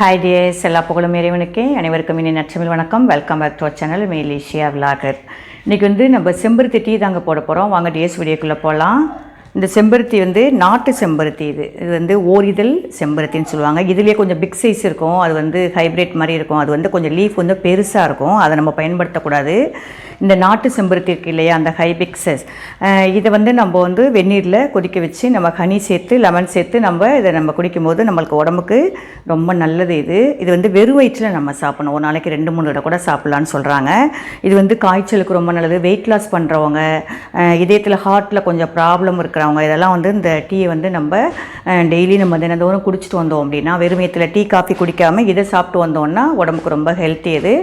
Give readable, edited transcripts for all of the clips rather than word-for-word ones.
Hi dears, எல்லா புகழும் இறைவனுக்கே. அனைவருக்கும் இனி நற்றமிழ் வணக்கம். Welcome back to our channel Lishiya vlogger. இன்றைக்கி நம்ம செம்பருத்தி டீ தாங்க போட போகிறோம். வாங்க டிஎஸ் வீடியோக்குள்ளே போகலாம். இந்த செம்பருத்தி நாட்டு செம்பருத்தி இது ஓரிதழ் செம்பருத்தின்னு சொல்லுவாங்க. இதுலேயே கொஞ்சம் பிக் சைஸ் இருக்கும். அது ஹைப்ரிட் மாதிரி இருக்கும். அது கொஞ்சம் லீஃப் பெருசாக இருக்கும். அதை நம்ம பயன்படுத்தக்கூடாது. இந்த நாட்டு செம்பருத்தி இருக்குது இல்லையா, அந்த ஹைபிக்ஸஸ், இதை நம்ம வெந்நீரில் கொதிக்க வச்சு நம்ம ஹனி சேர்த்து லெமன் சேர்த்து இதை குடிக்கும்போது நம்மளுக்கு உடம்புக்கு ரொம்ப நல்லது. இது வெறும் வயிற்றில் நம்ம சாப்பிடணும். ஒரு நாளைக்கு 2-3 தடவை கூட சாப்பிட்லான்னு சொல்கிறாங்க. இது காய்ச்சலுக்கு ரொம்ப நல்லது. வெயிட் லாஸ் பண்ணுறவங்க, இதயத்தில் ஹார்ட்டில் கொஞ்சம் ப்ராப்ளம் இருக்கிறவங்க, இதெல்லாம் இந்த டீயை நம்ம டெய்லி நம்ம தினந்தோறும் குடிச்சிட்டு வந்தோம் அப்படின்னா, வெறும் வயிற்றில் டீ காஃபி குடிக்காமல் இதை சாப்பிட்டு வந்தோம்னா உடம்புக்கு ரொம்ப ஹெல்த்தி. இது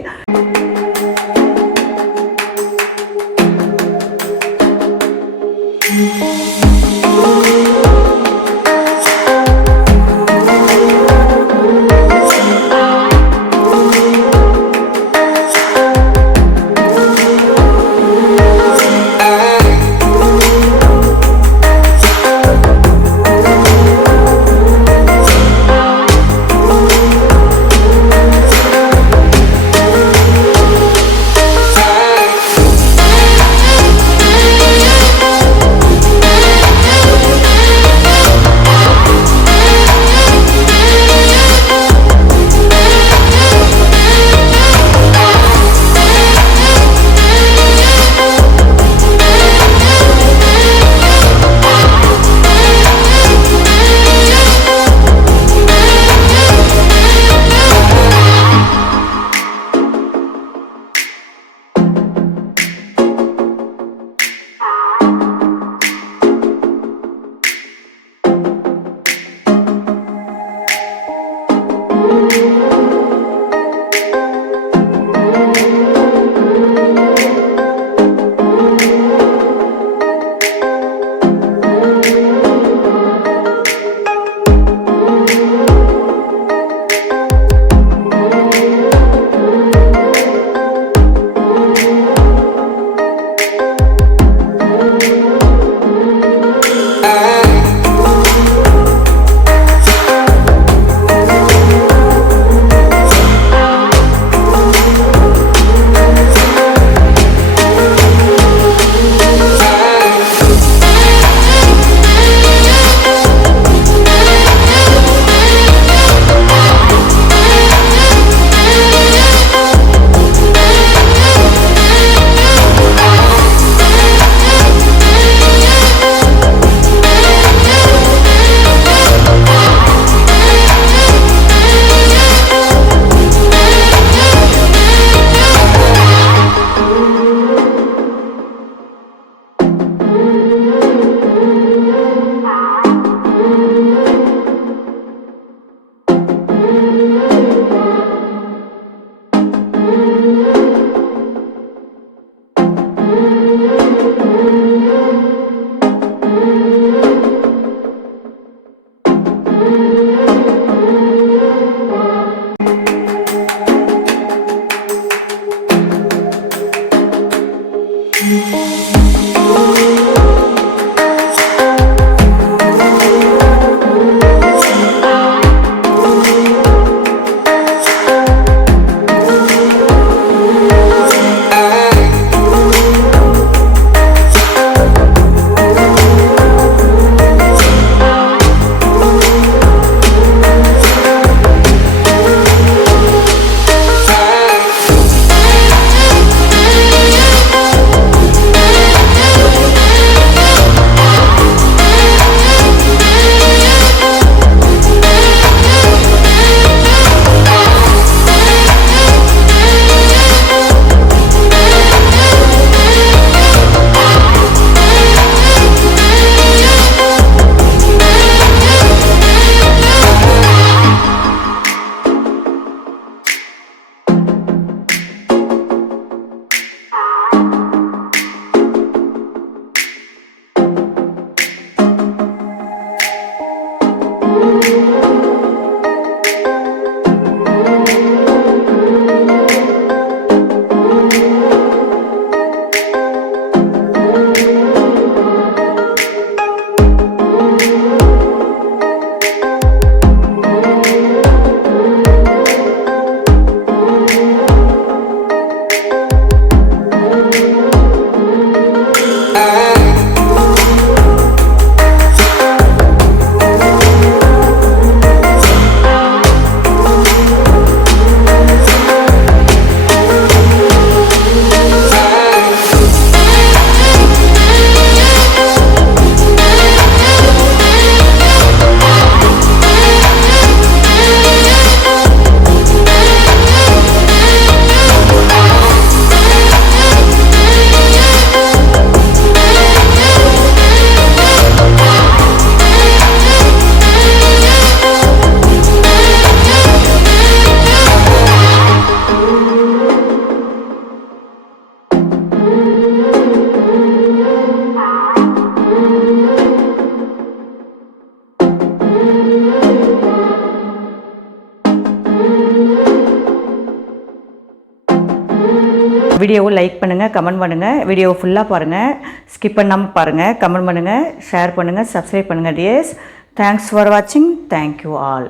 வீடியோவை லைக் பண்ணுங்கள், கமெண்ட் பண்ணுங்கள். வீடியோவை ஃபுல்லாக பாருங்கள், ஸ்கிப் பண்ணாமல் பாருங்கள். கமெண்ட் பண்ணுங்கள், ஷேர் பண்ணுங்கள், சப்ஸ்கிரைப் பண்ணுங்கள் டியர்ஸ். தேங்க்ஸ் ஃபார் வாட்சிங். Thank you all.